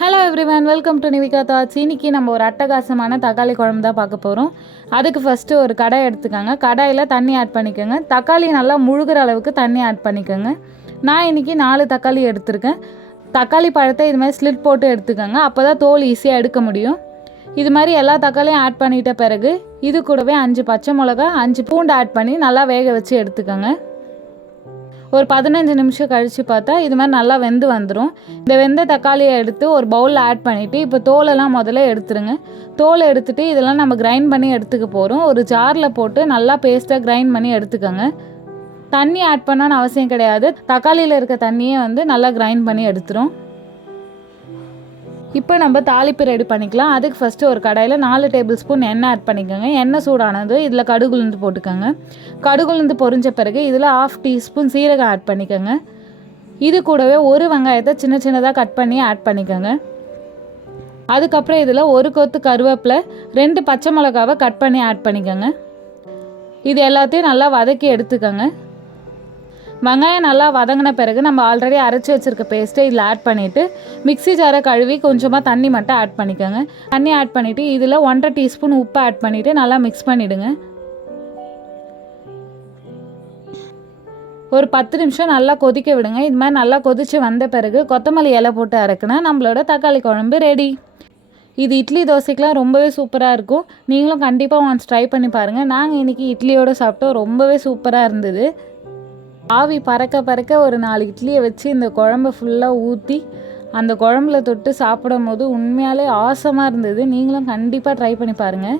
Hello everyone, welcome to Nivika thoughts. இன்றைக்கி நம்ம ஒரு அட்டகாசமான தக்காளி குழம்பு தான் பார்க்க போகிறோம். அதுக்கு ஃபஸ்ட்டு ஒரு கடாய் எடுத்துக்கோங்க. கடாயில் தண்ணி ஆட் பண்ணிக்கோங்க. தக்காளி நல்லா முழுகிற அளவுக்கு தண்ணி ஆட் பண்ணிக்கோங்க. நான் இன்றைக்கி 4 தக்காளி எடுத்திருக்கேன். தக்காளி பழத்தை இது மாதிரி ஸ்லிட் போட்டு எடுத்துக்கோங்க. அப்போ தான் தோல் ஈஸியாக எடுக்க முடியும். இது மாதிரி எல்லா தக்காளியும் ஆட் பண்ணிட்ட பிறகு இது கூடவே 5 பச்சை மிளகா 5 பூண்டு ஆட் பண்ணி நல்லா வேக வச்சு எடுத்துக்கோங்க. ஒரு 15 நிமிஷம் கழித்து பார்த்தா இது மாதிரி நல்லா வெந்து வந்துடும். இந்த வெந்த தக்காளியை எடுத்து ஒரு பவுலில் ஆட் பண்ணிவிட்டு இப்போ தோலெல்லாம் முதல்ல எடுத்துருங்க. தோலை எடுத்துகிட்டு இதெல்லாம் நம்ம கிரைண்ட் பண்ணி எடுத்துக்க போகிறோம். ஒரு ஜாரில் போட்டு நல்லா பேஸ்ட்டாக கிரைண்ட் பண்ணி எடுத்துக்கோங்க. தண்ணி ஆட் பண்ணான்னு அவசியம் கிடையாது. தக்காளியில் இருக்க தண்ணியே நல்லா கிரைண்ட் பண்ணி எடுத்துரும். இப்போ நம்ம தாளிப்பு ரெடி பண்ணிக்கலாம். அதுக்கு ஃபஸ்ட்டு ஒரு கடாயில் 4 டேபிள் ஸ்பூன் எண்ணெய் ஆட் பண்ணிக்கோங்க. எண்ணெய் சூடானது இதில் கடுகுளுந்து போட்டுக்கோங்க. கடுகுளுந்து பொரிஞ்ச பிறகு இதில் 1/2 டீஸ்பூன் சீரகம் ஆட் பண்ணிக்கோங்க. இது கூடவே ஒரு வெங்காயத்தை சின்ன சின்னதாக கட் பண்ணி ஆட் பண்ணிக்கோங்க. அதுக்கப்புறம் இதில் ஒரு கொத்து கருவேப்பிலை 2 பச்சை மிளகாவை கட் பண்ணி ஆட் பண்ணிக்கோங்க. இது எல்லாத்தையும் நல்லா வதக்கி எடுத்துக்கோங்க. வெங்காயம் நல்லா வதங்கின பிறகு நம்ம ஆல்ரெடி அரைச்சி வச்சுருக்க பேஸ்ட்டை இதில் ஆட் பண்ணிவிட்டு மிக்ஸி ஜாரை கழுவி கொஞ்சமாக தண்ணி மட்டும் ஆட் பண்ணிக்கோங்க. தண்ணி ஆட் பண்ணிவிட்டு இதில் 1/2 டீஸ்பூன் உப்பு ஆட் பண்ணிவிட்டு நல்லா மிக்ஸ் பண்ணிவிடுங்க. ஒரு 10 நிமிஷம் நல்லா கொதிக்க விடுங்க. இது மாதிரி நல்லா கொதித்து வந்த பிறகு கொத்தமல்லி இலை போட்டு அரைக்கினா நம்மளோட தக்காளி குழம்பு ரெடி. இது இட்லி தோசைக்கெலாம் ரொம்பவே சூப்பராக இருக்கும். நீங்களும் கண்டிப்பாக ஒன்ஸ் ட்ரை பண்ணி பாருங்கள். நாங்கள் இன்றைக்கி இட்லியோடு சாப்பிட்டோம். ரொம்பவே சூப்பராக இருந்தது. ஆவி பறக்க பறக்க ஒரு 4 இட்லியை வச்சு இந்த குழம்பை ஃபுல்லாக ஊற்றி அந்த குழம்புல தொட்டு சாப்பிடும் போது உண்மையாலே ஆசமாக இருந்தது. நீங்களும் கண்டிப்பாக ட்ரை பண்ணி பாருங்கள்.